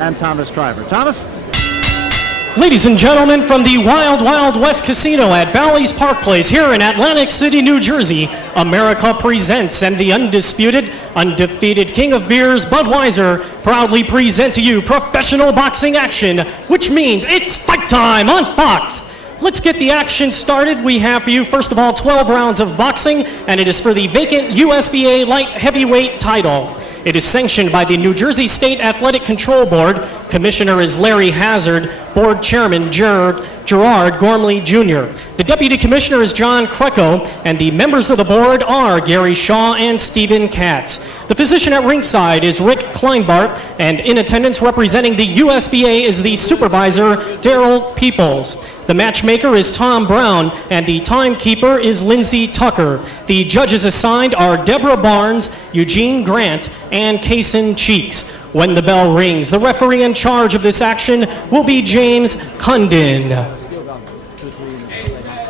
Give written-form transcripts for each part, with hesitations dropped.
and Thomas Driver. Thomas? Ladies and gentlemen, from the Wild Wild West Casino at Bally's Park Place here in Atlantic City, New Jersey, America presents, and the undisputed, undefeated king of beers, Budweiser, proudly present to you professional boxing action, which means it's fight time on Fox. Let's get the action started. We have for you, first of all, 12 rounds of boxing, and it is for the vacant USBA light heavyweight title. It is sanctioned by the New Jersey State Athletic Control Board. Commissioner is Larry Hazard. Board Chairman Gerard Gormley Jr. The Deputy Commissioner is John Kreco, and the members of the board are Gary Shaw and Stephen Katz. The physician at ringside is Rick Kleinbart, and in attendance representing the USBA is the supervisor, Daryl Peoples. The matchmaker is Tom Brown, and the timekeeper is Lindsay Tucker. The judges assigned are Deborah Barnes, Eugene Grant, and Kaysen Cheeks. When the bell rings, the referee in charge of this action will be James Condon.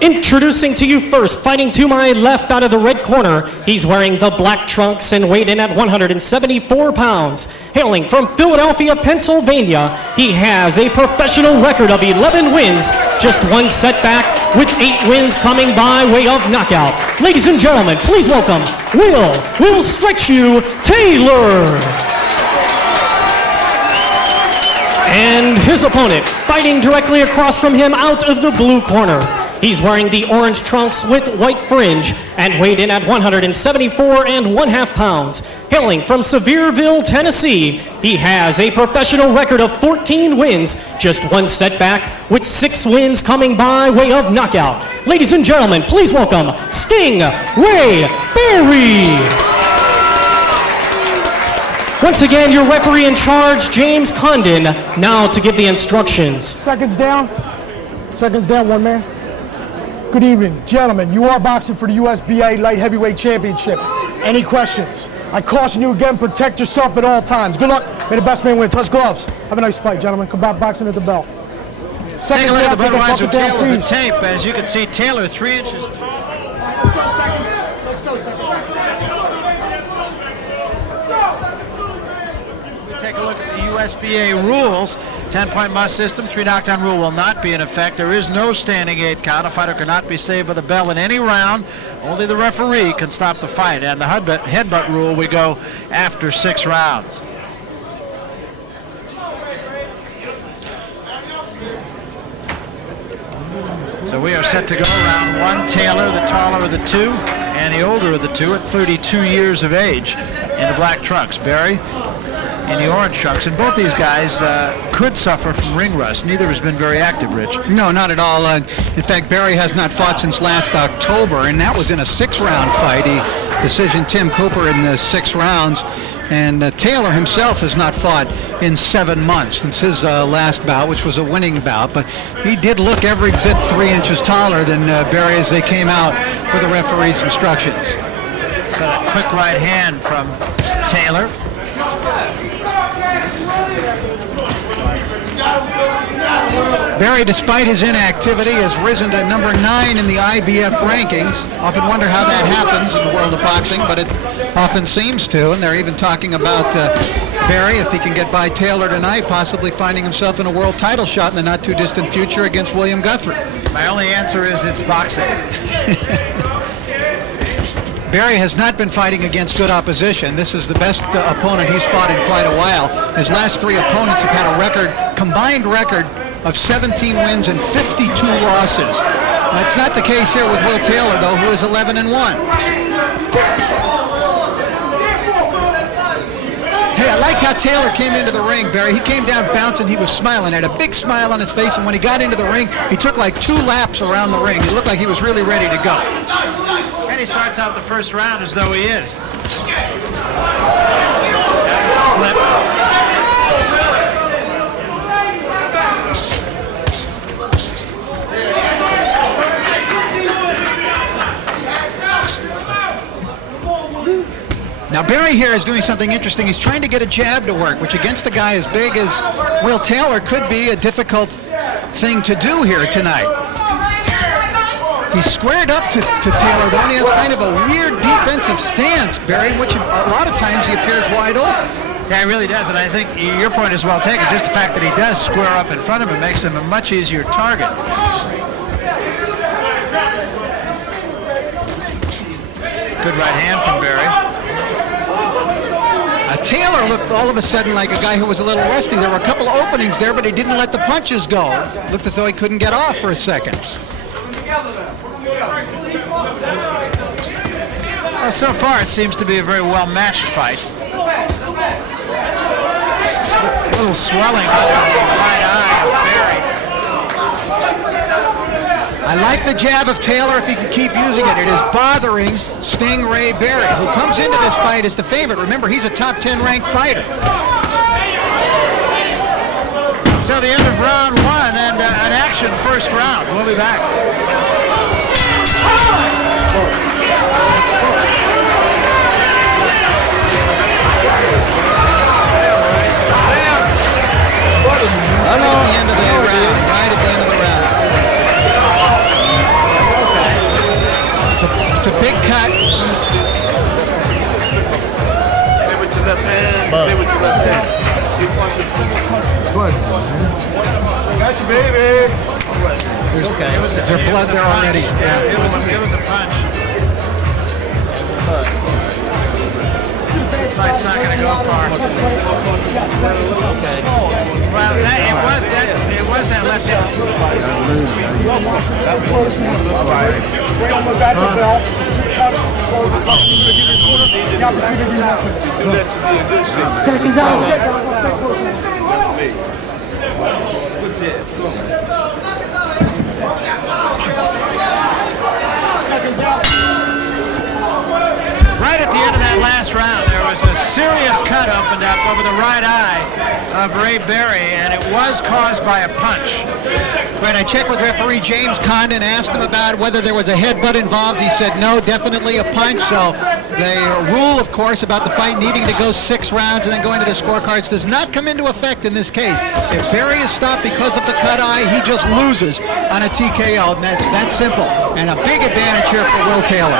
Introducing to you first, fighting to my left out of the red corner, he's wearing the black trunks and weighed in at 174 pounds. Hailing from Philadelphia, Pennsylvania, he has a professional record of 11 wins, just one setback, with 8 wins coming by way of knockout. Ladies and gentlemen, please welcome Will Stretch You Taylor. And his opponent, fighting directly across from him out of the blue corner. He's wearing the orange trunks with white fringe and weighed in at 174 1/2 pounds. Hailing from Sevierville, Tennessee, he has a professional record of 14 wins, just one setback, with 6 wins coming by way of knockout. Ladies and gentlemen, please welcome Sting Ray Berry. Once again, your referee in charge, James Condon, now to give the instructions. Seconds down, 1 man. Good evening, gentlemen. You are boxing for the USBA Light Heavyweight Championship. Any questions? I caution you again, protect yourself at all times. Good luck. May the best man win. Touch gloves. Have a nice fight, gentlemen. Come back boxing at the bell. Take a look at the Budweiser Taylor the tape. As you can see, Taylor 3 inches tall. Let's go, seconds. Take a look at the USBA rules. 10-point must system, 3 knockdown rule will not be in effect. There is no standing 8 count. A fighter cannot be saved by the bell in any round. Only the referee can stop the fight. And the headbutt rule, we go after 6 rounds. So we are set to go round 1. Taylor, the taller of the 2, and the older of the 2 at 32 years of age in the black trunks. Barry in the orange trunks, and both these guys could suffer from ring rust. Neither has been very active, Rich. No, not at all. In fact, Barry has not fought since last October, and that was in a 6-round fight. He decisioned Tim Cooper in the 6 rounds, and Taylor himself has not fought in 7 months since his last bout, which was a winning bout, but he did look every bit 3 inches taller than Barry as they came out for the referee's instructions. So a quick right hand from Taylor. Barry, despite his inactivity, has risen to number 9 in the IBF rankings. Often wonder how that happens in the world of boxing, but it often seems to, and they're even talking about Barry, if he can get by Taylor tonight, possibly finding himself in a world title shot in the not-too-distant future against William Guthrie. My only answer is it's boxing. Barry has not been fighting against good opposition. This is the best opponent he's fought in quite a while. His last 3 opponents have had a combined record of 17 wins and 52 losses. That's not the case here with Will Taylor, though, who is 11-1. Hey, I like how Taylor came into the ring, Barry. He came down bouncing. He was smiling, had a big smile on his face, and when he got into the ring, he took like 2 laps around the ring. He looked like he was really ready to go. And he starts out the first round as though he is. Slip. Now Barry here is doing something interesting. He's trying to get a jab to work, which against a guy as big as Will Taylor could be a difficult thing to do here tonight. He's squared up to Taylor, though, and he has kind of a weird defensive stance, Barry, which a lot of times he appears wide open. Yeah, he really does, and I think your point is well taken. Just the fact that he does square up in front of him makes him a much easier target. Good right hand from Barry. Taylor looked all of a sudden like a guy who was a little rusty. There were a couple of openings there, but he didn't let the punches go. Looked as though he couldn't get off for a second. Well, so far it seems to be a very well-matched fight. A little swelling under the right eye of Barry. I like the jab of Taylor if he can keep using it. It is bothering Stingray Barry, who comes into this fight as the favorite. Remember, he's a top 10 ranked fighter. So the end of round one and an action first round. We'll be back. Right at the end of the round. Right at the end of the round. It's a big cut. Stay with your left hand. Stay with your left hand. Good. Got you, baby. Is there blood there already? Yeah, it was a punch. This fight's not going to go far. Well, it was that left hand. We almost at the belt. It's too touch. The opportunity. Seconds out. Seconds out. Right at the end of that last round, there was a serious cut opened up over the right eye of Ray Barry, and it was caused by a punch. Right, I checked with referee James Condon, asked him about whether there was a headbutt involved. He said no, definitely a punch. So the rule, of course, about the fight needing to go 6 rounds and then going to the scorecards does not come into effect in this case. If Barry is stopped because of the cut eye, he just loses on a TKO, and that's that simple. And a big advantage here for Will Taylor.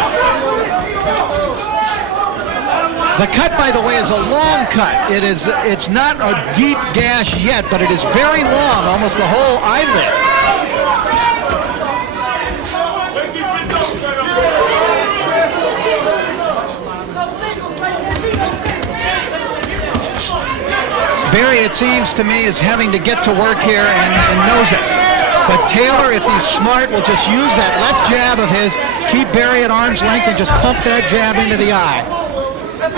The cut, by the way, is a long cut. It's not a deep gash yet, but it is very long, almost the whole eyelid. Barry, it seems to me, is having to get to work here and knows it. But Taylor, if he's smart, will just use that left jab of his, keep Barry at arm's length, and just pump that jab into the eye. And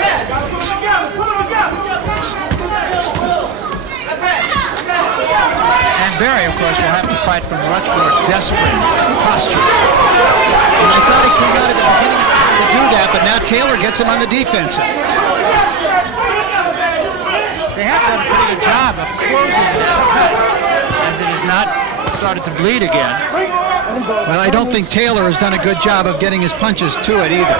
Barry, of course, will have to fight from a much more desperate posture. And I thought he came out at the beginning to do that, but now Taylor gets him on the defensive. They have done a pretty good job of closing that cut, as it has not started to bleed again. Well, I don't think Taylor has done a good job of getting his punches to it either.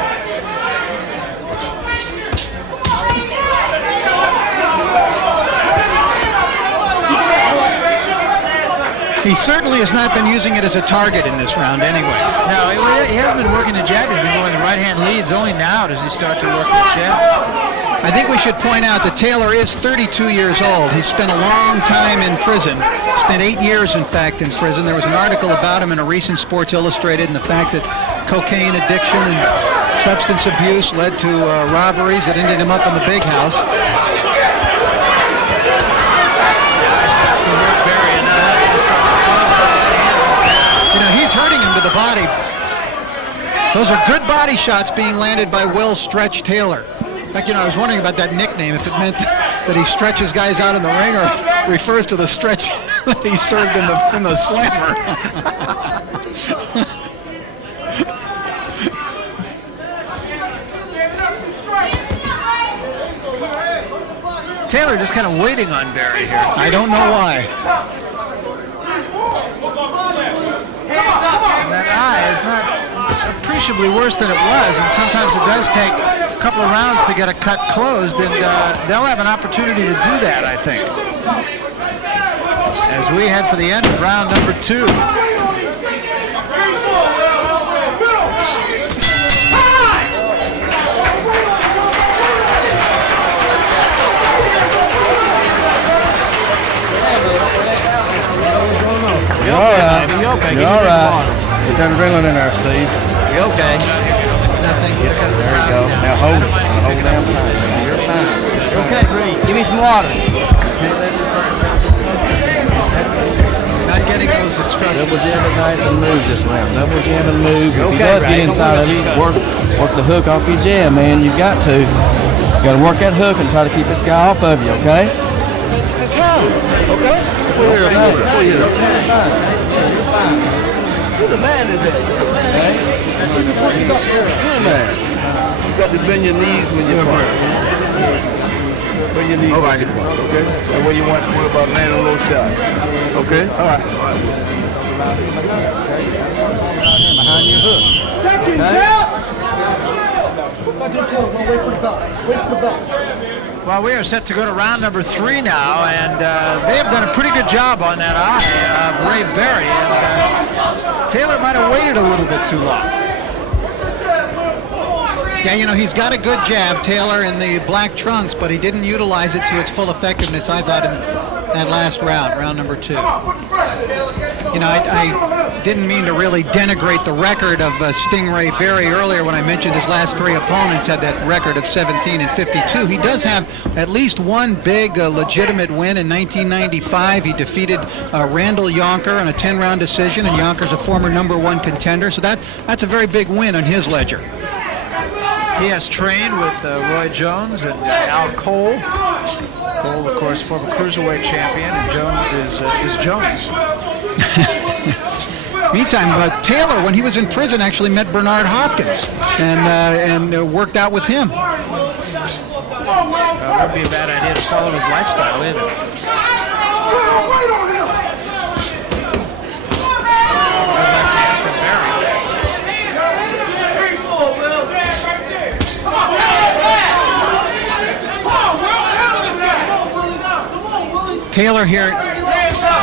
He certainly has not been using it as a target in this round anyway. No, he has been working the jab. He's been going the right-hand leads. Only now does he start to work the jab. I think we should point out that Taylor is 32 years old. He spent a long time in prison, spent 8 years, in fact, in prison. There was an article about him in a recent Sports Illustrated, and the fact that cocaine addiction and substance abuse led to robberies that ended him up in the big house. You know, he's hurting him to the body. Those are good body shots being landed by Will Stretch Taylor. In fact, you know, I was wondering about that nickname, if it meant that he stretches guys out in the ring or refers to the stretch that he served in the slammer. Taylor just kind of waiting on Barry here. I don't know why. That eye is not appreciably worse than it was, and sometimes it does take a couple of rounds to get a cut closed, and they'll have an opportunity to do that, I think. As we head for the end of round number 2. okay. You're all right. Get that adrenaline in there, Steve. You okay? Nothing. There you go. Now hold it. Hold down tight. You're fine. You're okay, Bree. Give me some water. Not getting those instructions. Double jab it nice and move this round. Double jab and move. If he Okay, does get Brad. inside of you, work the hook off your jab, man. You've got to. You got to work that hook and try to keep this guy off of you, okay? Okay? You're the man today. Okay? You're the man. You got to bend your knees when you punch. Bend your knees. All right. Okay? And when you want to worry about landing a little shot. Okay? All right. Behind your hook. Seconds out! Wait for the bell. Wait for the bell. Well, we are set to go to round number 3 now, and they have done a pretty good job on that eye of Ray Berry, and Taylor might have waited a little bit too long. Yeah, you know, he's got a good jab, Taylor, in the black trunks, but he didn't utilize it to its full effectiveness, I thought, in that last round, round number 2. You know, I didn't mean to really denigrate the record of Stingray Berry earlier when I mentioned his last 3 opponents had that record of 17 and 52. He does have at least one big legitimate win in 1995. He defeated Randall Yonker on a 10-round decision, and Yonker's a former #1 contender, so that's a very big win on his ledger. He has trained with Roy Jones and Al Cole. Cole, of course, former cruiserweight champion, and Jones is Jones. Meantime, Taylor, when he was in prison, actually met Bernard Hopkins and worked out with him. It would be a bad idea to follow his lifestyle either. Taylor here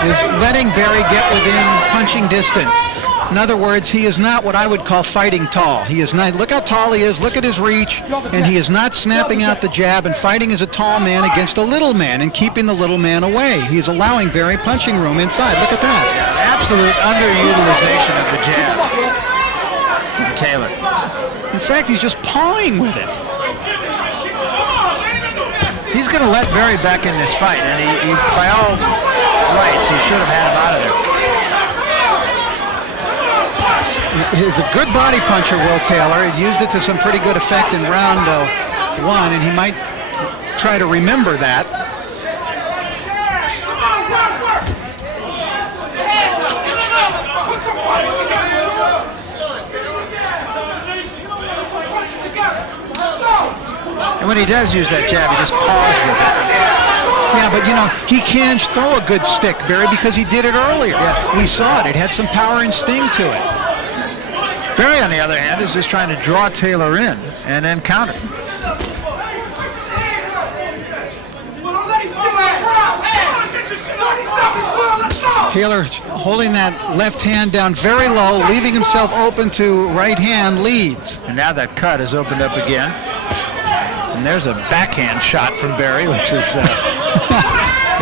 is letting Berry get within punching distance. In other words, he is not what I would call fighting tall. He is not. Look how tall he is. Look at his reach. And he is not snapping out the jab and fighting as a tall man against a little man and keeping the little man away. He is allowing Berry punching room inside. Look at that. Absolute underutilization of the jab from Taylor. In fact, he's just pawing with it. He's going to let Berry back in this fight, and he by all rights, he should have had him out of there. He's a good body puncher, Will Taylor. He used it to some pretty good effect in round 1, and he might try to remember that. And when he does use that jab, he just paws with it. Yeah, but you know, he can throw a good stick, Berry, because he did it earlier. Yes. We saw it. It had some power and sting to it. Berry, on the other hand, is just trying to draw Taylor in and then counter. Taylor holding that left hand down very low, leaving himself open to right hand leads. And now that cut is opened up again. And there's a backhand shot from Berry, which is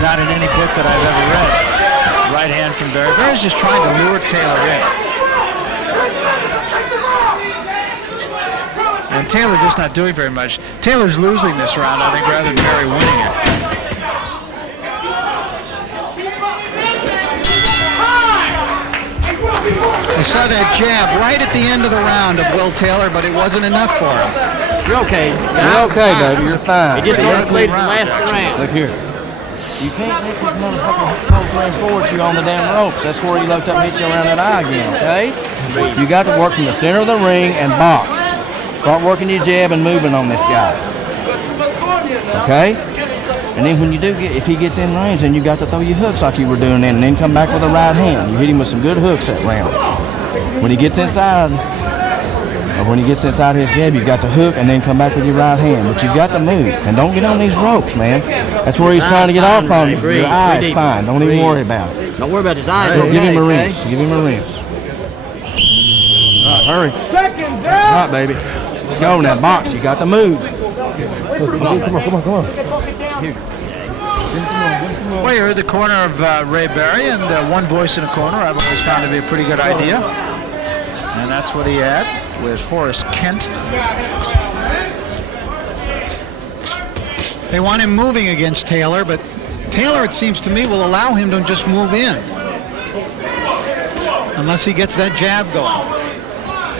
not in any book that I've ever read. Right hand from Berry. Berry's just trying to lure Taylor in. And Taylor just not doing very much. Taylor's losing this round, I think, rather than Berry winning it. I saw that jab right at the end of the round of Will Taylor, but it wasn't enough for him. You're okay. You're okay, baby. You're fine. It just overplayed the last round. Look here. You can't let this motherfucker close range forward you on the damn ropes. That's where he looked up and hit you around that eye again, okay? You got to work from the center of the ring and box. Start working your jab and moving on this guy. Okay? And then when you do get, if he gets in range, then you got to throw your hooks like you were doing then, and then come back with a right hand. You hit him with some good hooks that round. When he gets inside, or when he gets inside his jab, you've got to hook and then come back with your right hand. But you've got to move. And don't get on these ropes, man. That's where he's trying to get off on you. Your eye is fine. Don't even worry about it. Don't worry about his eyes. So give him a rinse. Give him a rinse. All right, hurry. Seconds All out! right, baby. Let's go now. Box. You got to move. Come on. Here. Well, you heard the corner of Ray Berry, and one voice in a corner I've always found to be a pretty good idea. And that's what he had with Horace Kent. They want him moving against Taylor, but Taylor, it seems to me, will allow him to just move in. Unless he gets that jab going.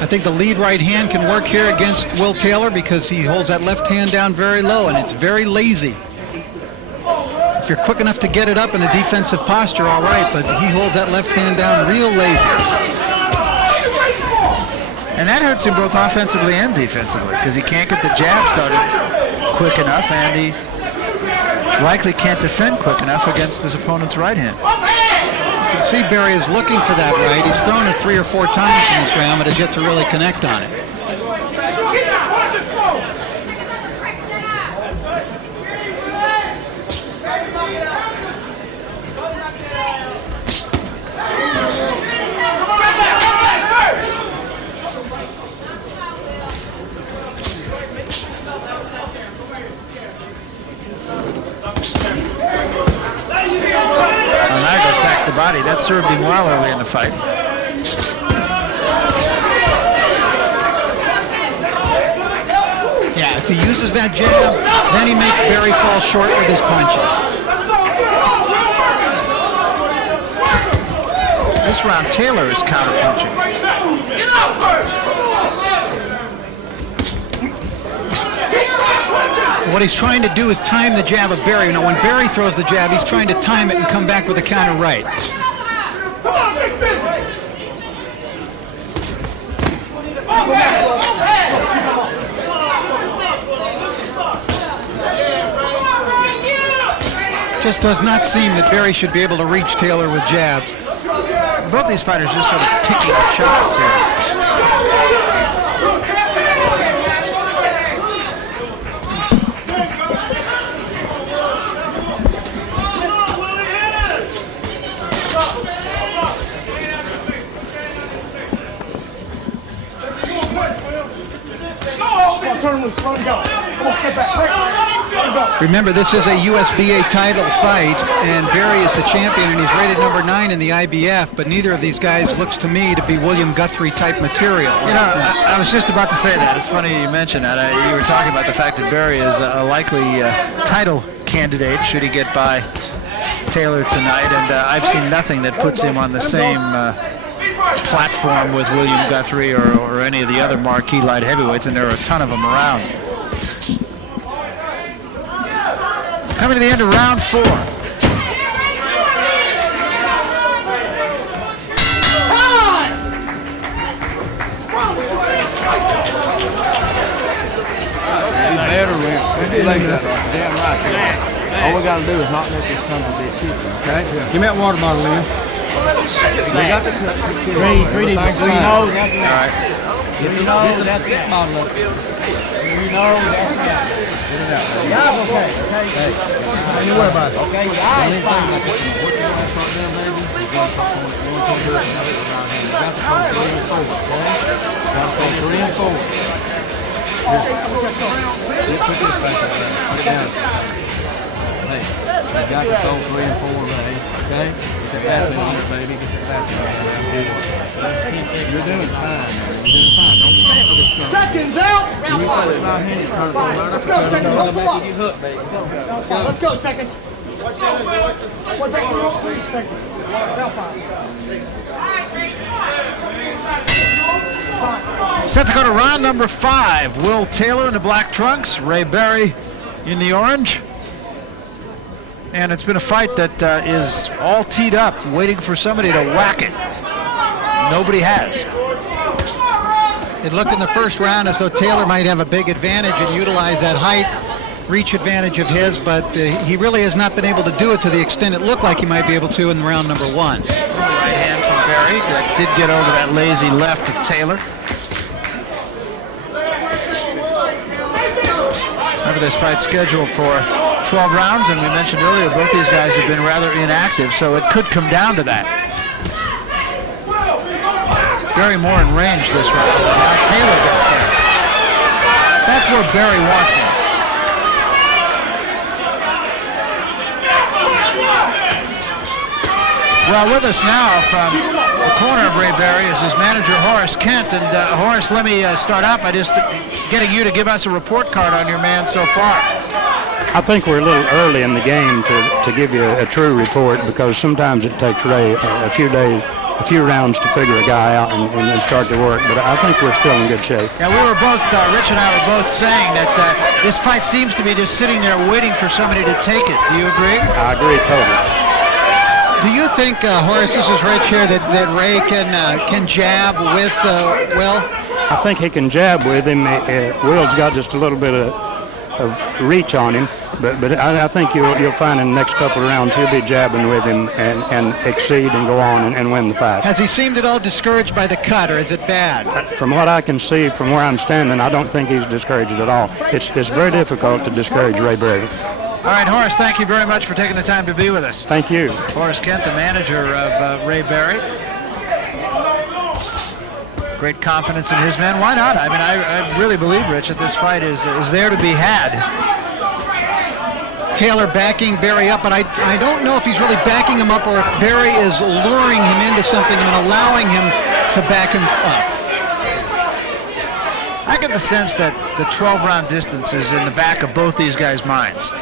I think the lead right hand can work here against Will Taylor because he holds that left hand down very low and it's very lazy. If you're quick enough to get it up in a defensive posture, all right, but he holds that left hand down real lazy. And that hurts him both offensively and defensively because he can't get the jab started quick enough, and he likely can't defend quick enough against his opponent's right hand. You can see Berry is looking for that right. He's thrown it 3 or 4 times in this round, but has yet to really connect on it. Body. That served him well early in the fight. Yeah, if he uses that jab, then he makes Berry fall short with his punches. This round, Taylor is counterpunching. What he's trying to do is time the jab of Berry. Now, when Berry throws the jab, he's trying to time it and come back with a counter right. Just does not seem that Berry should be able to reach Taylor with jabs. Both these fighters just sort of picking shots here. Turn loose, let him go. Come on, step back. Let him go. Remember, this is a USBA title fight, and Berry is the champion, and he's rated number 9 in the IBF, but neither of these guys looks to me to be William Guthrie type material. You know, I was just about to say that. It's funny you mentioned that. You were talking about the fact that Berry is a likely title candidate should he get by Taylor tonight, and I've seen nothing that puts him on the same platform with William Guthrie or any of the other marquee light heavyweights, and there are a ton of them around. Coming to the end of round 4. Damn right. All we gotta do is not let this son of a bitch hit you, okay? Give me that water bottle, man. We got the three nose. All right. If you know, that's the bottle. You know, that's the guy. Yeah, okay. Hey, don't you worry about it. Okay, your eyes fine. What you want to start doing, baby? You're going to start going to do it. You got to go 3 and 4, okay? Got to go 3 and 4. Put this back up there. Put it down. Hey, you got to go 3 and 4, baby. Okay? Get that fast in there, baby. Get that fast in there. You're doing fine, man. You're doing fine. Don't be mad with this stuff. Seconds out. You fight it right hand, turn it around. Let's go, Seconds. Hustle up. You hook, baby. Go. Let's go, Seconds. What's that? Please, thank you. Set to go to round number 5. Will Taylor in the black trunks, Ray Berry in the orange. And it's been a fight that is all teed up, waiting for somebody to whack it. Nobody has. It looked in the first round as though Taylor might have a big advantage and utilize that height, reach advantage of his, but he really has not been able to do it to the extent it looked like he might be able to in round number 1. Right hand from Berry. That did get over that lazy left of Taylor. Remember, this fight's scheduled for 12 rounds, and we mentioned earlier both these guys have been rather inactive, so it could come down to that. Berry more in range this round. Now Taylor gets there. That's where Berry wants him. Well, with us now from the corner of Ray Berry is his manager, Horace Kent. And Horace, let me start out by just getting you to give us a report card on your man so far. I think we're a little early in the game to give you a true report, because sometimes it takes Ray a few rounds to figure a guy out and start to work. But I think we're still in good shape. Yeah, we were both, Rich and I were both saying that this fight seems to be just sitting there waiting for somebody to take it. Do you agree? I agree totally. Do you think, Horace, this is Rich here, that Ray can jab with Will? I think he can jab with him. Will's got just a little bit of reach on him, but I think you'll find in the next couple of rounds he'll be jabbing with him and exceed and go on and win the fight. Has he seemed at all discouraged by the cut, or is it bad? From what I can see, from where I'm standing, I don't think he's discouraged at all. It's very difficult to discourage Ray Berry. All right, Horace, thank you very much for taking the time to be with us. Thank you. Horace Kent, the manager of Ray Berry. Great confidence in his men. Why not? I mean, I really believe, Rich, that this fight is there to be had. Taylor backing Berry up, but I don't know if he's really backing him up or if Berry is luring him into something and allowing him to back him up. I get the sense that the 12-round distance is in the back of both these guys' minds.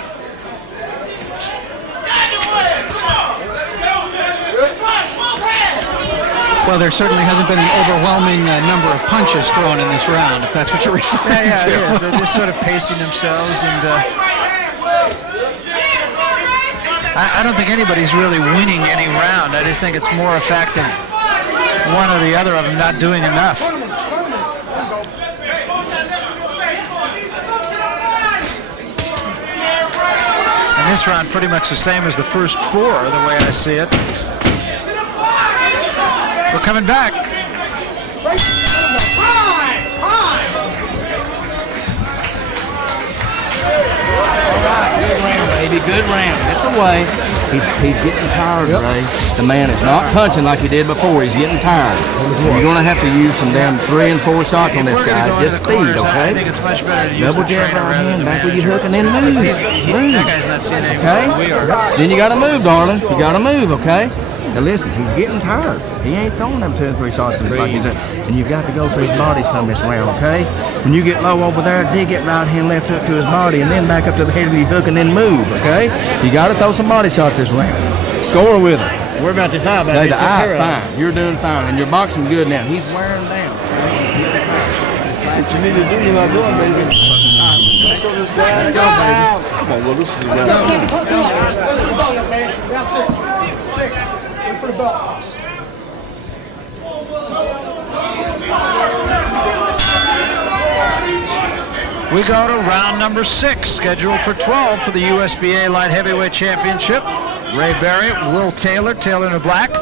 Well, there certainly hasn't been an overwhelming number of punches thrown in this round, if that's what you're referring to. Yeah, it is. They're just sort of pacing themselves, and I don't think anybody's really winning any round. I just think it's more a fact of one or the other of them not doing enough. And this round pretty much the same as the first four, the way I see it. We're coming back. Good round, baby. Good round. That's away. He's getting tired, Ray. The man is not punching like he did before. He's getting tired. You're going to have to use some damn 3 and 4 shots on this guy. Just speed, okay? I think it's much better to use double the jab trainer right rather hand, than back the with your manager. hook, and then move. That guy's not seeing anything Okay? we are. Then you got to move, darling. You got to move, okay? Now listen, he's getting tired. He ain't throwing them 2 and 3 shots in his like and you've got to go to his body some this round, okay? When you get low over there, dig it right hand, left hook to his body, and then back up to the head of your hook, and then move, okay? You got to throw some body shots this round. Score with him. We're about to talk about Hey, this. the eye's fine. You're doing fine, and you're boxing good now. He's wearing down. What you need to do, you're not doing, baby. Let's go, baby. Come on, Will. This is Let's go. Wait for the bell, young man. Round 6. Wait for the bell. We go to round number 6, scheduled for 12 for the USBA Light Heavyweight Championship. Ray Berry, Will Taylor, Taylor in the black.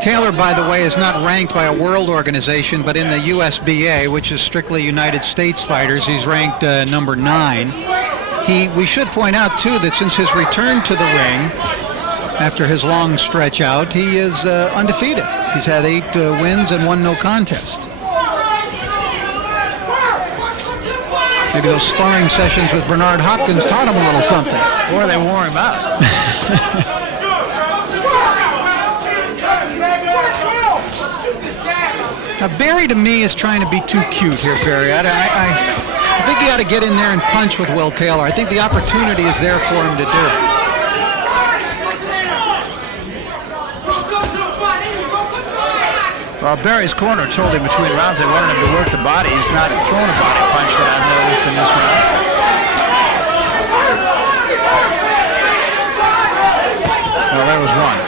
Taylor, by the way, is not ranked by a world organization, but in the USBA, which is strictly United States fighters, he's ranked number 9. We should point out, too, that since his return to the ring, after his long stretch out, he is undefeated. He's had 8 wins and 1 no contest. Maybe those sparring sessions with Bernard Hopkins taught him a little something. Or they wore him out. Now, Berry, to me, is trying to be too cute here, Berry. I think he ought to get in there and punch with Will Taylor. I think the opportunity is there for him to do it. Well, Berry's corner told him between rounds they wanted him to work the body. He's not throwing a body punch that I've noticed in this round. Well, there was one.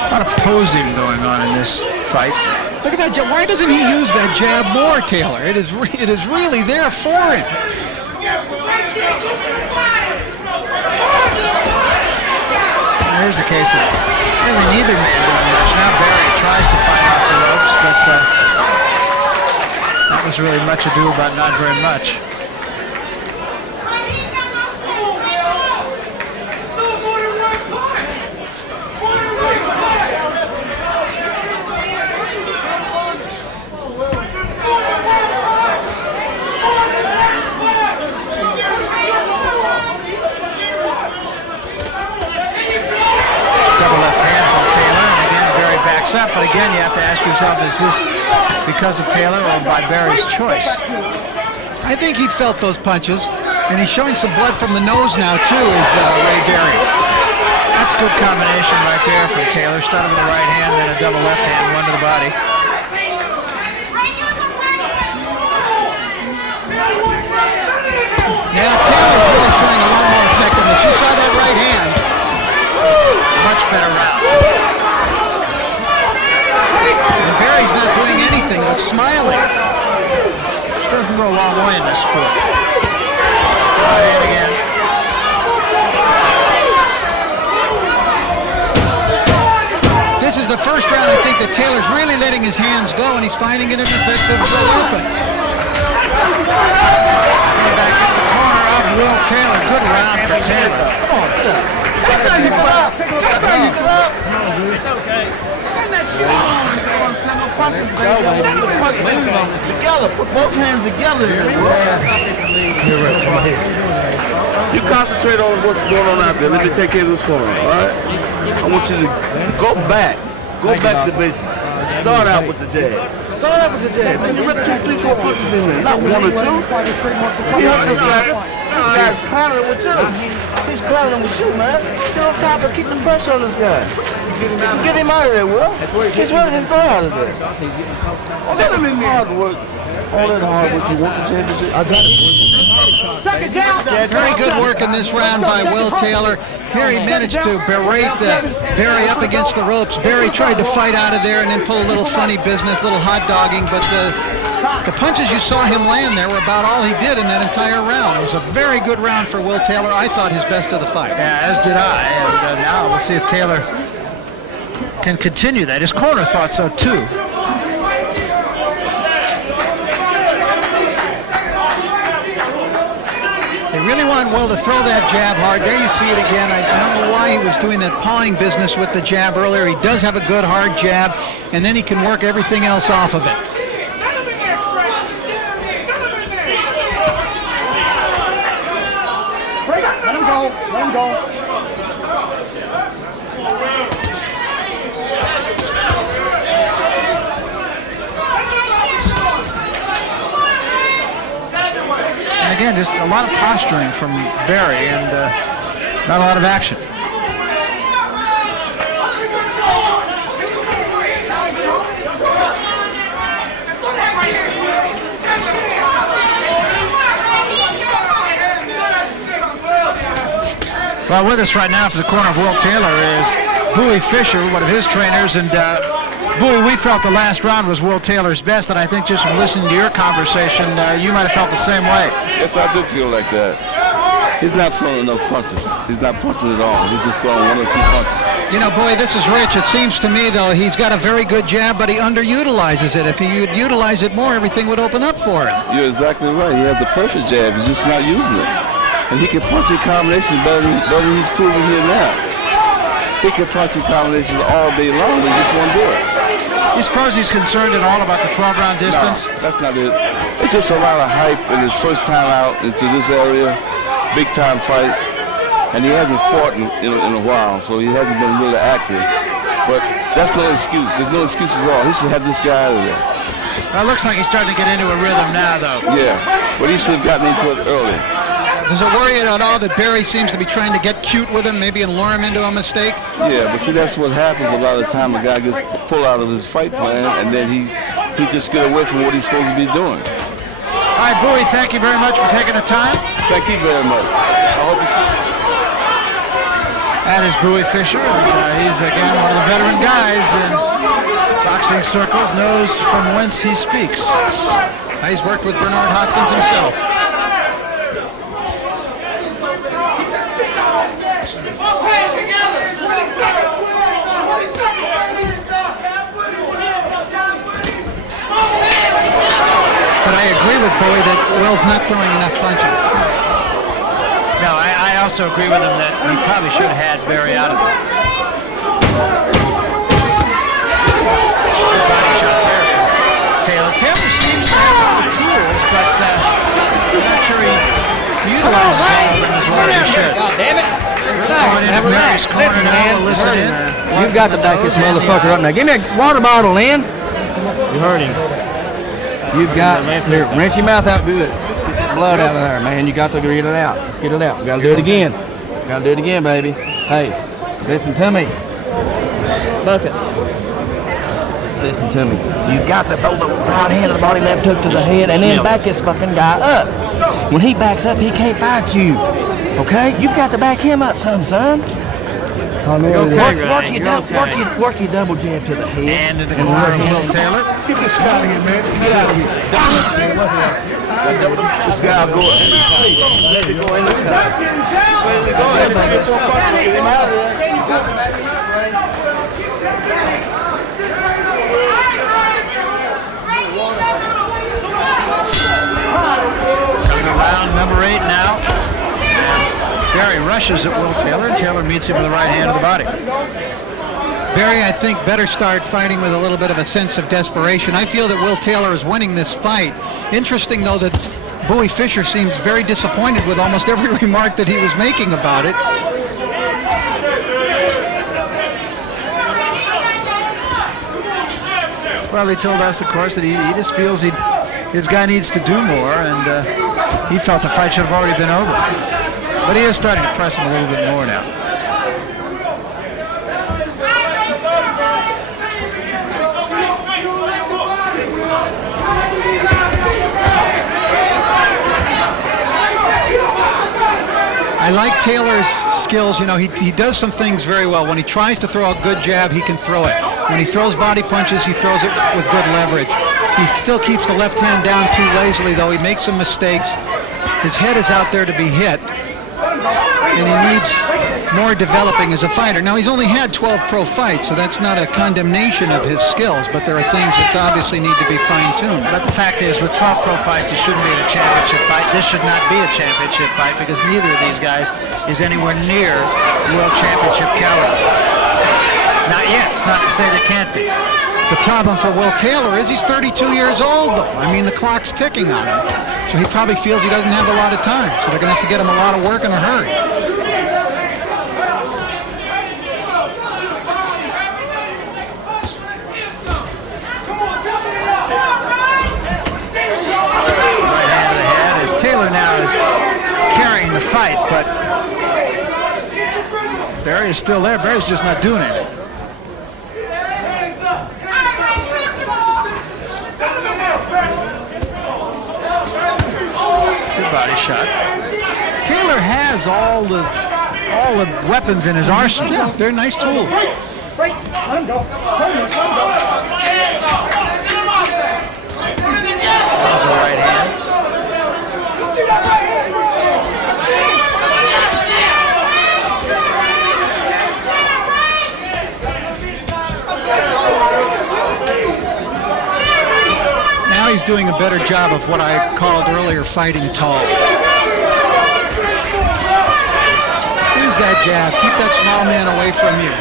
A lot of posing going on in this fight. Look at that jab. Why doesn't he use that jab more, Taylor? It is really there for him. Here's a case of really neither man doing much. Now Berry tries to fight off the ropes, but that was really much ado about not very much. breaks up, but again, you have to ask yourself, is this because of Taylor or by Barry's choice? I think he felt those punches, and he's showing some blood from the nose now, too, is Ray Berry. That's a good combination right there from Taylor. Started with the right hand, then a double left hand, one to the body. Yeah, Taylor's really showing a lot more effectiveness. You saw that right hand. Much better round. And Barry's not doing anything but smiling. Which doesn't go a long way in this sport. Right hand again. This is the first round, I think, that Taylor's really letting his hands go, and he's finding it an effective weapon. Back in the corner of Will Taylor. Good round for Taylor. Come on, that's how you get up. That's how you get up. Okay. Send that shit on. Send the punches, baby. Send the punches together. Put both hands together. You concentrate on what's going on out there. Let me take care of this corner, all right? I want you to go back. Go back to basics. Start out with the jab. Start out with the jab. Man, you rip 2, 3, 4 punches in there. Not 1 or 2. You hurt this guy. This guy's clowning with you. He's clowning with you, man. Get on top and keep the pressure on this guy. Get him out of there, Will. He's ready to go out of there. Send him in there. Hard work. All that hard work. You want the championship? I got it. Second down. Very good work in this round by Will Taylor. Here he managed to berate Barry up against the ropes. Barry tried to fight out of there and then pull a little funny business, little hot dogging, but the punches you saw him land there were about all he did in that entire round. It was a very good round for Will Taylor. I thought his best of the fight. Yeah, as did I. And now we'll see if Taylor can continue that. His corner thought so too. They really want Will to throw that jab hard. There you see it again. I don't know why he was doing that pawing business with the jab earlier. He does have a good hard jab, and then he can work everything else off of it. Let him go. Let him go. And again, just a lot of posturing from Barry and not a lot of action. Well, with us right now for the corner of Will Taylor is Bowie Fisher, one of his trainers, and Bowie, we felt the last round was Will Taylor's best, and I think just from listening to your conversation, you might have felt the same way. Yes, I do feel like that. He's not throwing enough punches. He's not punching at all. He's just throwing 1 or 2 punches. You know, Bowie, this is Rich. It seems to me, though, he's got a very good jab, but he underutilizes it. If he would utilize it more, everything would open up for him. You're exactly right. He has the perfect jab. He's just not using it. And he can punch in combinations better than he's proven here now. He can punch in combinations all day long. He just won't do it. You suppose he's concerned at all about the 12-round distance? No, that's not it. It's just a lot of hype in his first time out into this area. Big-time fight. And he hasn't fought in a while, so he hasn't been really active. But that's no excuse. There's no excuse at all. He should have this guy out of there. Well, it looks like he's starting to get into a rhythm now, though. Yeah, but he should have gotten into it early. Does it worry you at all that Barry seems to be trying to get cute with him, maybe and lure him into a mistake? Yeah, but see, that's what happens a lot of the time. A guy gets pulled out of his fight plan, and then he just get away from what he's supposed to be doing. All right, Bowie, thank you very much for taking the time. Thank you very much. I hope you see it. That is Bowie Fisher, and he's, again, one of the veteran guys in boxing circles, knows from whence he speaks. He's worked with Bernard Hopkins himself. But I agree with Bowie that Will's not throwing enough punches. No, I also agree with him that he probably should have had Barry out of it. Good body shot there from Taylor. Taylor seems to have all the tools, but I'm not sure he utilizes all of them as well as he should. God damn it. Relax, man, relax. Mary's corner Listen, now, man. we'll listen in. You've got to back this motherfucker up now. Give me a water bottle, Lynn. You heard him. You've got, here, rinse your mouth out good. Let's get that blood out of there, man. You got to get it out. Let's get it out. We got to do it again. Got to do it again, baby. Hey, listen to me. Bucket. Listen to me. You got to throw the right hand to the body, left hook to the head, and then back this fucking guy up. When he backs up, he can't fight you. Okay? You've got to back him up some, son. Work your double jab to the head. And in the corner of Will Taylor. Get this guy out of here, man. Get out of here. This guy will go. Let it go in the cut. Let it go in the cut. Get him out of there. Coming around number 8 now. Barry rushes at Will Taylor, and Taylor meets him with the right hand of the body. Barry, I think, better start fighting with a little bit of a sense of desperation. I feel that Will Taylor is winning this fight. Interesting, though, that Bowie Fischer seemed very disappointed with almost every remark that he was making about it. Well, they told us, of course, that he just feels his guy needs to do more, and he felt the fight should have already been over. But he is starting to press him a little bit more now. I like Taylor's skills. You know, he does some things very well. When he tries to throw a good jab, he can throw it. When he throws body punches, he throws it with good leverage. He still keeps the left hand down too lazily, though. He makes some mistakes. His head is out there to be hit, and he needs more developing as a fighter. Now, he's only had 12 pro fights, so that's not a condemnation of his skills, but there are things that obviously need to be fine-tuned. But the fact is, with 12 pro fights, he shouldn't be in a championship fight. This should not be a championship fight because neither of these guys is anywhere near world championship caliber. Not yet. It's not to say they can't be. The problem for Will Taylor is he's 32 years old, though. I mean, the clock's ticking on him. So he probably feels he doesn't have a lot of time. So they're going to have to get him a lot of work in a hurry. Right hand to the head as Taylor now is carrying the fight, but Barry is still there. Barry's just not doing it. Body shot. Taylor has all the weapons in his arsenal. Yeah, they're nice tools. Right. Let him go. There's a right hand. Now he's doing a better job of what I called earlier fighting tall. Use that jab. Keep that small man away from you.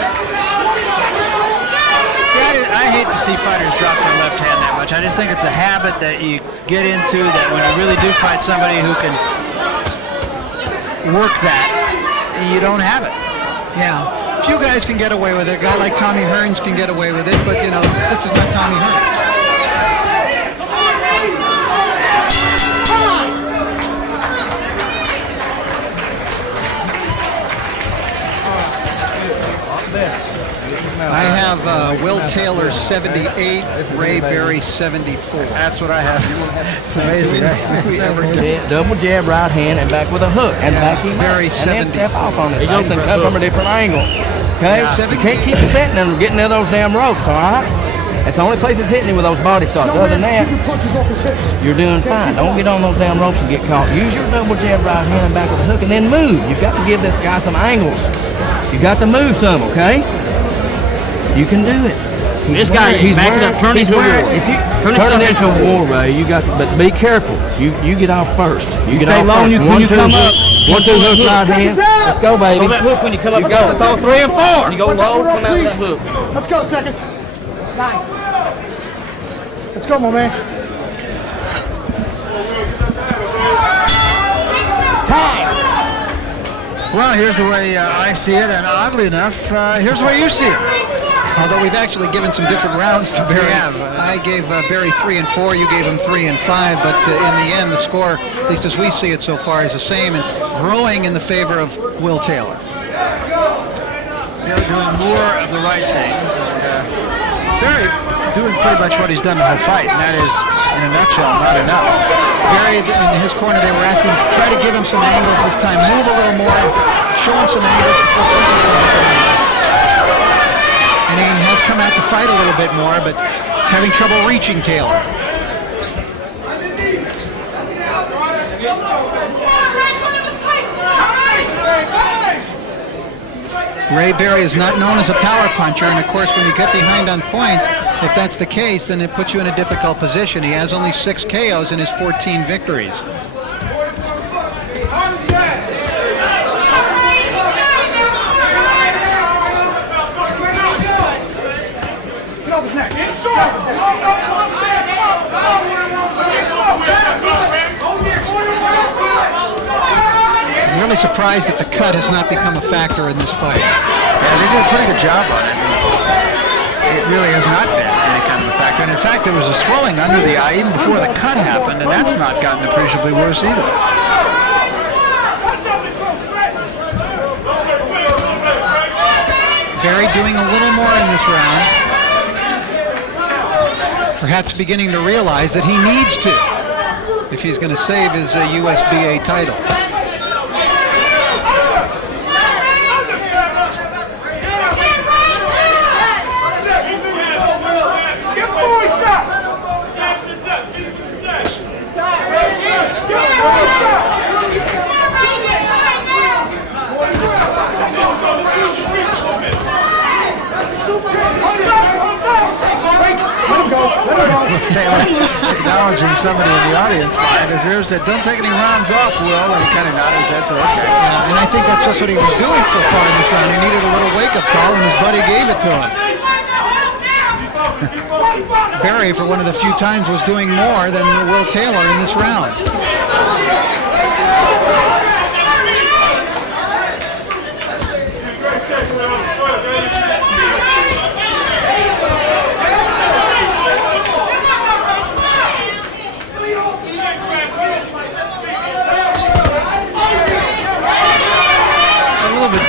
I hate to see fighters drop their left hand that much. I just think it's a habit that you get into that when you really do fight somebody who can work that, you don't have it. Yeah. Few guys can get away with it. A guy like Tommy Hearns can get away with it, but, you know, this is not Tommy Hearns. I have Will Taylor 78, Ray Barry 74. That's what I have. It's amazing. Double jab, right hand, and back with a hook, and back him Barry up, and then 74. step off on it. He goes and cut from a different angle. Okay, you can't keep setting them, getting near those damn ropes. All right, that's the only place it's hitting him with those body shots. Other than that, you're doing fine. Don't get on those damn ropes and get caught. Use your double jab, right hand, and back with a hook, and then move. You've got to give this guy some angles. You got to move some, okay? You can do it. This guy, he's backing up, turn into a war. If you turn it into a war, Ray, you got to, but be careful. You get off first. You get Stay off low first. when you come up. 1, 2, hook, right hand. Let's go, baby. Throw that hook when you come up. You go. Throw 3 and 4. You go low, come out with that hook. Let's go, seconds. 9. Let's go, my man. Time. Well, here's the way I see it, and oddly enough, here's the way you see it. Although we've actually given some different rounds to Barry. I gave Barry 3 and 4, you gave him 3 and 5, but in the end, the score, at least as we see it so far, is the same and growing in the favor of Will Taylor. Taylor doing more of the right things, and Barry doing pretty much what he's done the whole fight, and that is, in a nutshell, not enough. Barry, in his corner, they were asking, try to give him some angles this time, move a little more, show him some angles. And he has come out to fight a little bit more, but having trouble reaching Taylor. Ray Barry is not known as a power puncher, and of course when you get behind on points, if that's the case, then it puts you in a difficult position. He has only 6 KOs in his 14 victories. I'm really surprised that the cut has not become a factor in this fight. Yeah, they did a pretty good job on it. It really has not been any kind of a factor. And in fact, there was a swelling under the eye even before the cut happened, and that's not gotten appreciably worse either. Barry doing a little more in this round. Perhaps beginning to realize that he needs to if he's going to save his USBA title. Taylor acknowledging somebody in the audience behind his ear said, "Don't take any rounds off, Will," and he kind of nodded his head, so okay. Yeah, and I think that's just what he was doing so far in this round. He needed a little wake-up call, and his buddy gave it to him. Barry, for one of the few times, was doing more than Will Taylor in this round.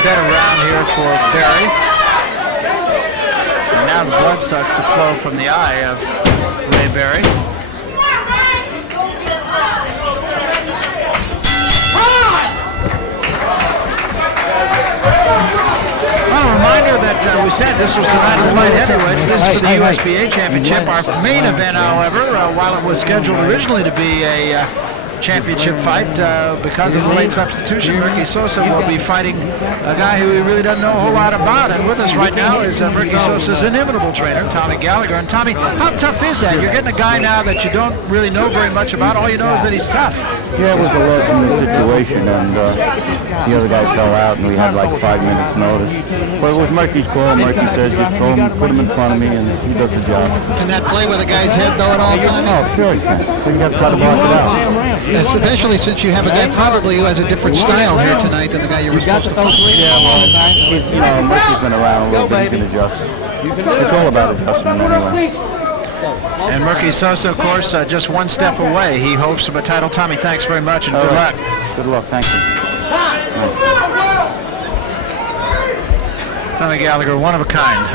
Better round here for Barry. And now the blood starts to flow from the eye of Ray Barry. Well, a reminder that we said this was the night of the light heavyweights. This is for the USBA Championship. Our main event, however, while it was scheduled originally to be a championship fight, because of the late substitution, Murky Sosa will be fighting a guy who he really doesn't know a whole lot about. And with us right now is Murky Sosa's inimitable trainer, Tommy Gallagher. And Tommy, how tough is that? You're getting a guy now that you don't really know very much about. All you know is that he's tough. Yeah, it was a last-minute situation, and the other guy fell out, and we had like 5 minutes notice. But it was Murky's call. Murky said, just throw him, put him in front of me, and he does the job. Can that play with a guy's head, though, at all times? Oh, sure he can. But you got to try to block it out. Yes, especially since you have a guy probably who has a different style here tonight than the guy you were supposed to fight. Yeah, well, Murky's been around a little bit. He can adjust. It's all about adjustment anyway. And Murky Sosa, of course, just one step away. He hopes of a title. Tommy, thanks very much, and good luck. Good luck. Thank you. Tommy Gallagher, one of a kind.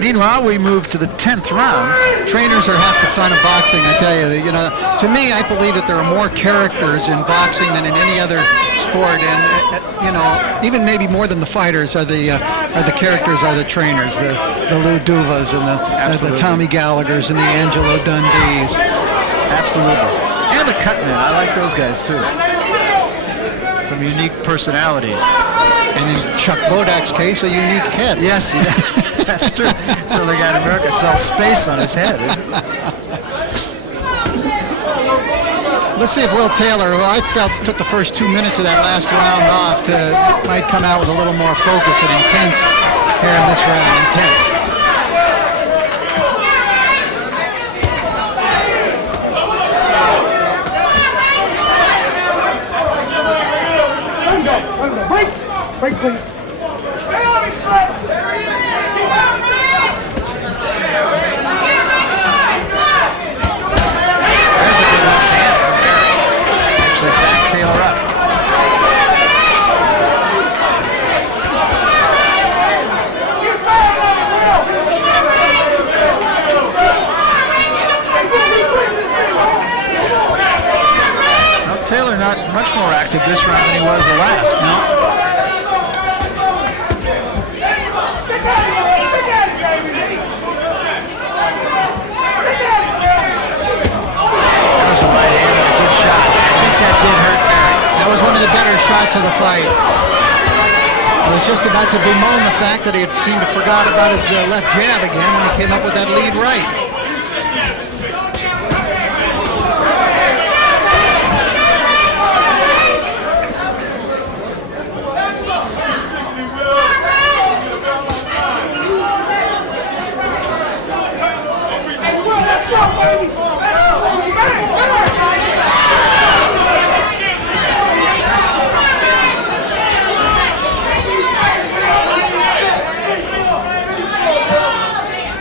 Meanwhile, we move to the 10th round. Trainers are half the fun of boxing, I tell you. You know, to me, I believe that there are more characters in boxing than in any other sport, and you know, even maybe more than the fighters are the characters, are the trainers, the Lou Duvas and the Tommy Gallaghers and the Angelo Dundees. Absolutely. And the Cutmen. I like those guys too. Some unique personalities. And in Chuck Bodak's case, a unique head. Yes, that's true. So the guy in America sells space on his head. Let's see if Will Taylor, who I felt took the first 2 minutes of that last round off, might come out with a little more focus and intense here in this round. Intense. not much more active this round than he was the last. No. That did hurt Barry. That was one of the better shots of the fight. I was just about to bemoan the fact that he had seemed to forgot about his left jab again when he came up with that lead right.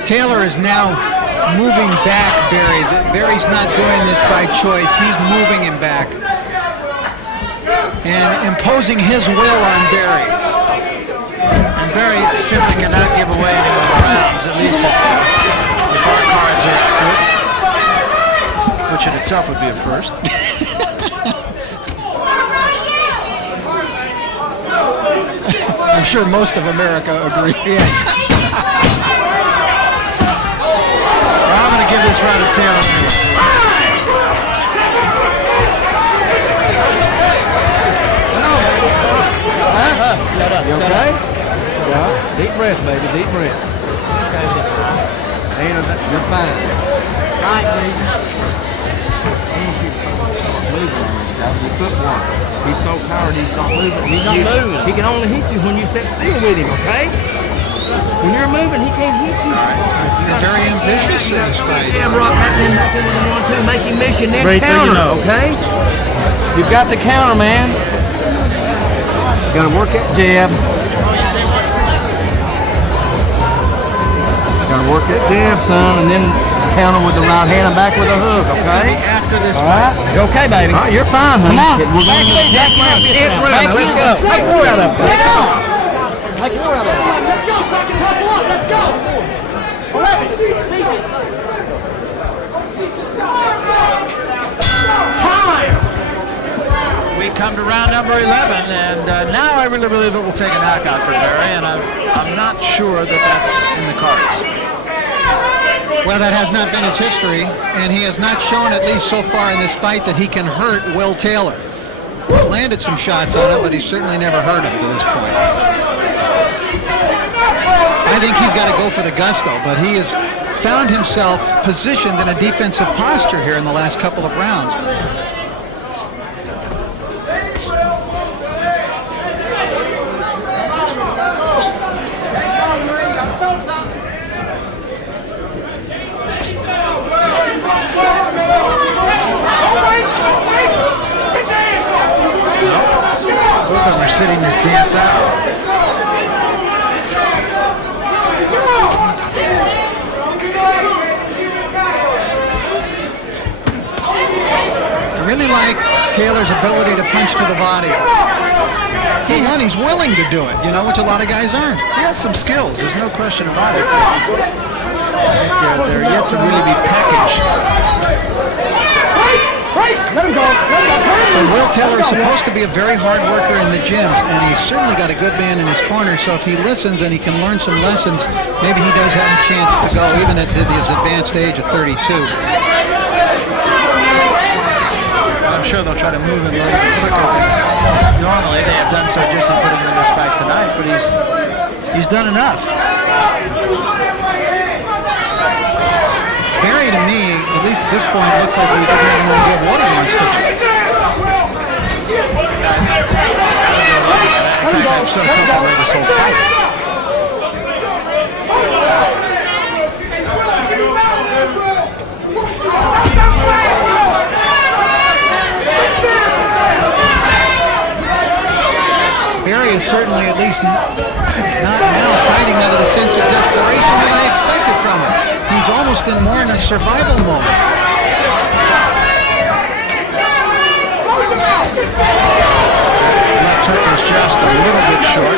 Taylor is now moving back Barry. Barry's not doing this by choice. He's moving him back and imposing his will on Barry. And Barry simply cannot give away any more rounds, at least if our cards are good, which in itself would be a first. I'm sure most of America agree. Yes. I'm going to give this round to Taylor. You okay? Yeah. Deep breath, baby. Deep breath. You're fine. Right, baby. Your footwork. He's so tired he's not moving. He's not moving. He can only hit you when you sit still with him, okay? When you're moving, he can't hit you. He's very ambitious in this fight. Yeah, Brock, back in with the 1-2, make him miss you, and then counter, okay? You've got the counter, man. You gotta work that jab. Gotta work that jab, son, and then counter with the right hand and back with a hook, okay? After this All right? You okay, baby? All right, you're fine, honey. Come on. We're going to the next round. Let's go. Make more out of it. Make more out of it. Let's go, Sockets. Hustle up. Let's go. 11. Time. We come to round number 11, and now I really believe it will take a knockout for Barry, and I'm not sure that that's in the cards. Well, that has not been his history, and he has not shown, at least so far in this fight, that he can hurt Will Taylor. He's landed some shots on him, but he's certainly never hurt him to this point. I think he's got to go for the gusto, but he has found himself positioned in a defensive posture here in the last couple of rounds. Both of them are sitting this dance out. I really like Taylor's ability to punch to the body. For one, he's willing to do it, you know, which a lot of guys aren't. He has some skills, there's no question about it. I think they're yet to really be packaged. Let him go. And Will Taylor is supposed to be a very hard worker in the gym, and he's certainly got a good man in his corner, so if he listens and he can learn some lessons, maybe he does have a chance to go, even at his advanced age of 32. I'm sure they'll try to move it a little bit quicker than normally. They have done so just in putting him in this fight tonight, but he's done enough. Barry, to me, at least at this point, looks like he doesn't have an idea of what he wants to do. In fact, I'm so felt away this whole fight. Barry is certainly at least not now fighting out of the sense of desperation that I expected from him. He's almost more in a survival moment. Left hook is just a little bit short.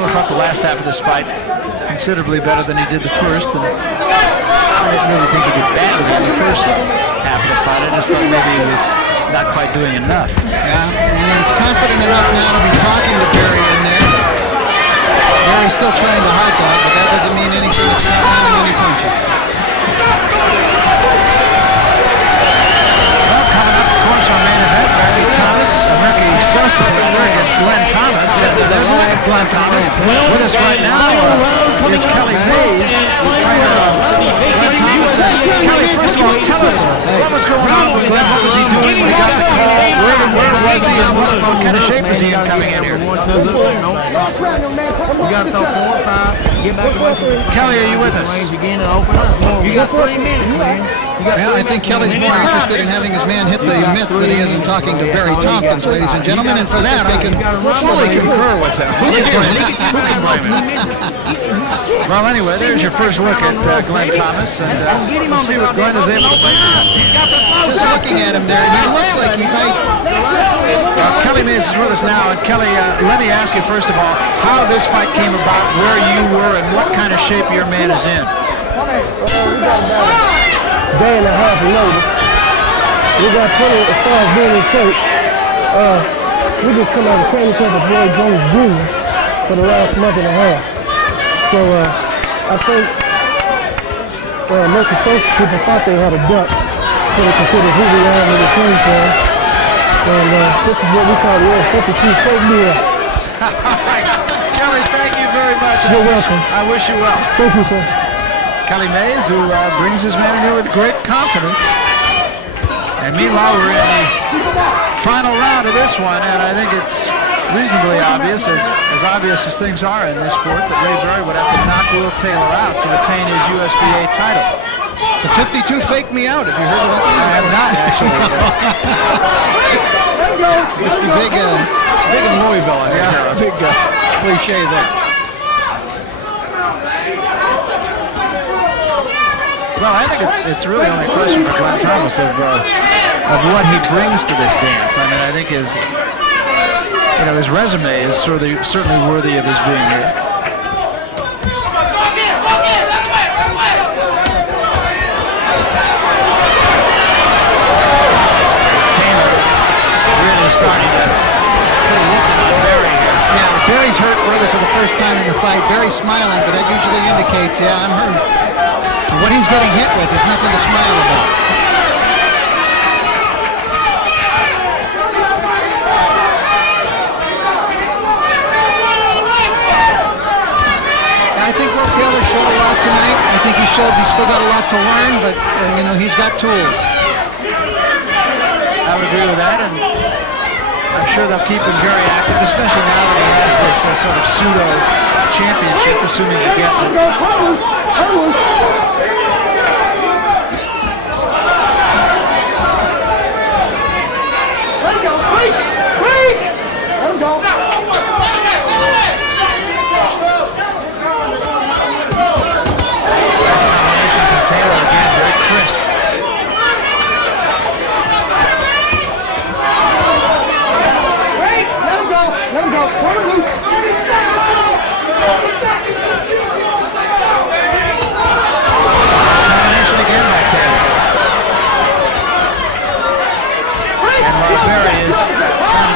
Taylor fought the last half of this fight considerably better than he did the first. And I didn't really think he did badly in the first half of the fight. I just thought maybe he was not quite doing enough. Yeah, and he's confident enough now to be talking to Barry in there. Barry's still trying to hot dog, but that doesn't mean anything. It's not landing any punches. Well, coming up, of course, our main event, Ricky Thomas, Ricky Sosa against Glenn Thomas. There's Glenn Thomas. With us right now is Kelly Mays. Glenn Thomas. Kelly, first of all, tell us what was going on with Glenn. What was he doing when he got the call? Where was he? And what kind of shape was he in coming in here? Kelly, are you with us? You got 30 minutes, man. Well, I think Kelly's more interested in having his man hit the mitts than he is in talking to Barry Tompkins, ladies and gentlemen, and for that I can fully concur with him. Well, anyway, there's your first look at Glenn Thomas, and we'll see what Glenn is able to do. Just looking at him there, and he looks like he might... Kelly Mays is with us now, and Kelly, let me ask you first of all, how this fight came about, where you were, and what kind of shape your man is in. Day and a half of notice. We got plenty as far as being in shape. We just come out of training camp with Roy Jones Jr. for the last month and a half. So I think Mercury Social people thought they had a duck till they considered who we are and where we came from. And this is what we call the old 52 folk meal. Kelly, thank you very much. You're welcome. I wish you well. Thank you, sir. Kelly Mays, who brings his man in here with great confidence. And meanwhile, we're in the final round of this one, and I think it's reasonably obvious, as obvious as things are in this sport, that Ray Berry would have to knock Will Taylor out to retain his USBA title. The 52 faked me out. Have you heard of that? I have not, actually. Must be big in Louisville, I hear. A big cliche there. Well, I think it's really only a question for Glenn Thomas of what he brings to this dance. I mean, I think his resume is certainly worthy of his being here. Taylor really starting to put a look on Barry here. Yeah, Barry's hurt really for the first time in the fight. Barry's smiling, but that usually indicates, yeah, I'm hurt. What he's getting hit with is nothing to smile about. I think Will Taylor showed a lot tonight. I think he's still got a lot to learn, but he's got tools. I would agree with that, and I'm sure they'll keep him very active, especially now that he has this sort of pseudo championship, assuming he gets it.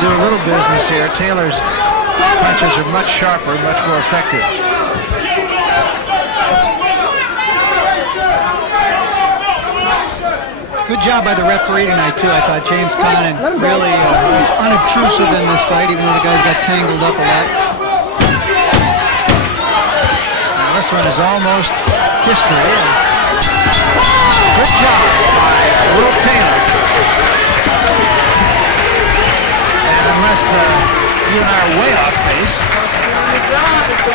Do a little business here. Taylor's punches are much sharper, much more effective. Good job by the referee tonight, too. I thought James Connon really was unobtrusive in this fight, even though the guys got tangled up a lot. Now this one is almost history. Good job by Will Taylor. Unless you and I are way off pace,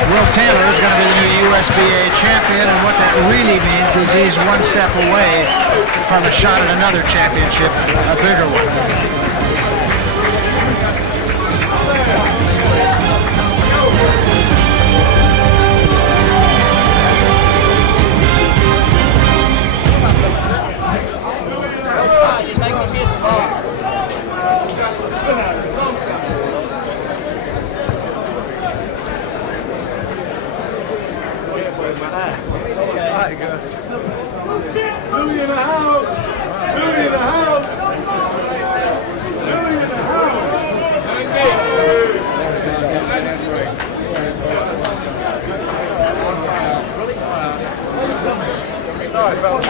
Will Taylor is going to be the new USBA champion, and what that really means is he's one step away from a shot at another championship, a bigger one. Billy in the house. Billy in the house. Billy in the house. Sorry, fellas.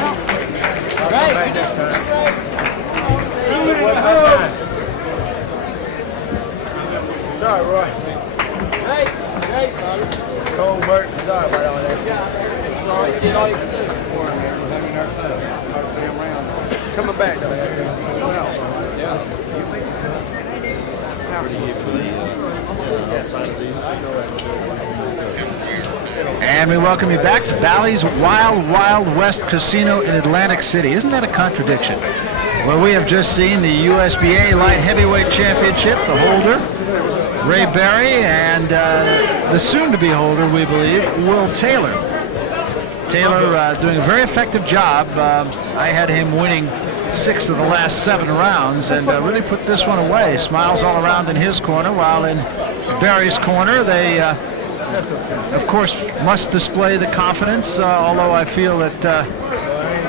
Right. Billy in the house. Sorry, Roy. Hey, Cole Burton, sorry about all that. Sorry, you did all you could do. We're having our time. Coming back, though. And we welcome you back to Bally's Wild Wild West Casino in Atlantic City. Isn't that a contradiction? Well, we have just seen the USBA Light Heavyweight Championship, the holder, Ray Berry, and the soon-to-be holder, we believe, Will Taylor. Taylor doing a very effective job. I had him winning 6 of the last 7 rounds and really put this one away. Smiles all around in his corner, while in Berry's corner, they, of course, must display the confidence, although I feel that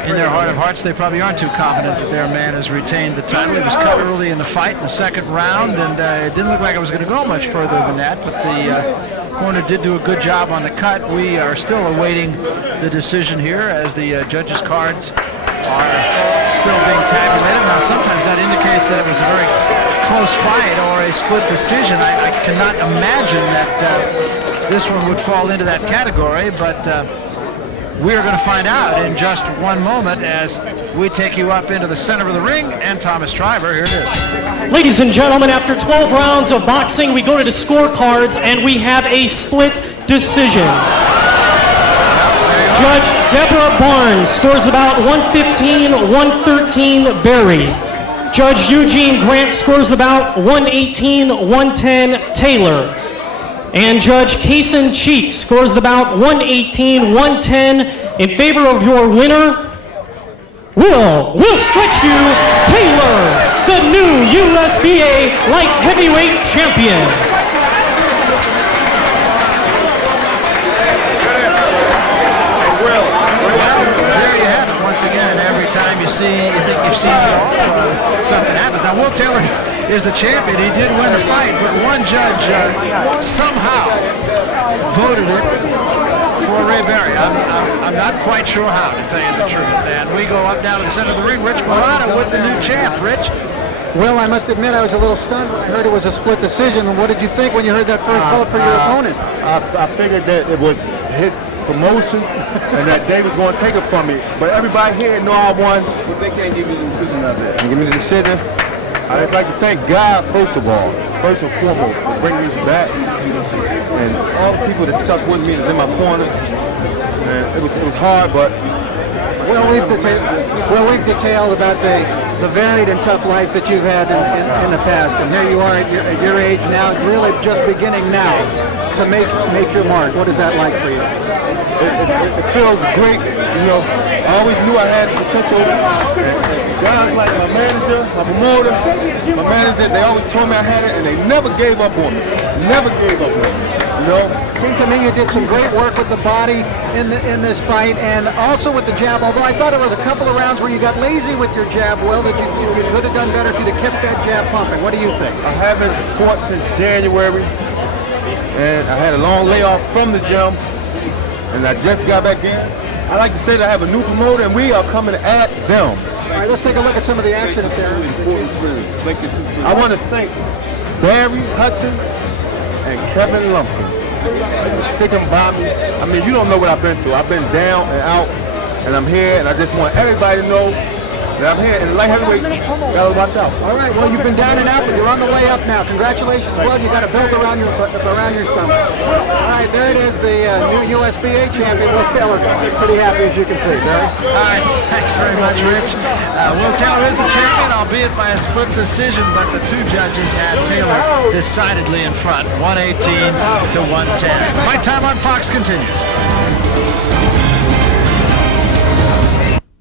in their heart of hearts, they probably aren't too confident that their man has retained the title. He was cut early in the fight in the 2nd round, and it didn't look like it was going to go much further than that, but the corner did do a good job on the cut. We are still awaiting the decision here as the judges' cards are still being tabulated. Now, sometimes that indicates that it was a very close fight or a split decision. I cannot imagine that this one would fall into that category, but we are going to find out in just one moment as we take you up into the center of the ring, and Thomas Triber, here it is. Ladies and gentlemen, after 12 rounds of boxing, we go to the scorecards, and we have a split decision. Judge Deborah Barnes scores about 115-113 Berry. Judge Eugene Grant scores about 118-110 Taylor. And Judge Kaysen Cheek scores about 118-110 in favor of your winner, Will Stretch You Taylor, the new USBA Light Heavyweight Champion. Well, there you have it. Once again, every time you think you've seen it all, something happens. Now, Will Taylor is the champion. He did win the fight, but one judge somehow voted it for Ray Berry. I'm not quite sure how, to tell you the truth. And we go up down to the center of the ring. Rich Morata with the new champ. Rich? Well, I must admit I was a little stunned when I heard it was a split decision. What did you think when you heard that first vote for your opponent? I figured that it was his promotion and that they was going to take it from me. But everybody here know I won. But they can't give me the decision of that. Give me the decision. I just like to thank God, first of all, first and foremost, for bringing this back. And all the people that stuck with me is in my corner. And it was hard, but Well, we've detailed about the varied and tough life that you've had in the past, and here you are at your age now, really just beginning now to make your mark. What is that like for you? it feels great. You know, I always knew I had potential. Guys like my manager, my promoter, my manager, they always told me I had it, and they never gave up on me. Never gave up on me. You know? Seemed to me you did some great work with the body in this fight, and also with the jab. Although I thought it was a couple of rounds where you got lazy with your jab, Will, that you could have done better if you'd have kept that jab pumping. What do you think? I haven't fought since January, and I had a long layoff from the gym, and I just got back in. I like to say that I have a new promoter, and we are coming at them. All right, let's take a look at some of the action up there. I want to thank Barry Hudson and Kevin Lumpkin for sticking by me. I mean, you don't know what I've been through. I've been down and out, and I'm here, and I just want everybody to know that I'm here. And light heavyweight, gotta watch out. All right, well, you've been down and out, but you're on the way up now. Congratulations, Will. You got a belt around your stomach. All right, there it is, the new USBA champion, Will Taylor. Pretty happy, as you can see, Barry. All right, thanks very much, Rich. Will Taylor is the champion, albeit by a split decision, but the two judges had Taylor decidedly in front, 118 to 110. Fight Time on Fox continues.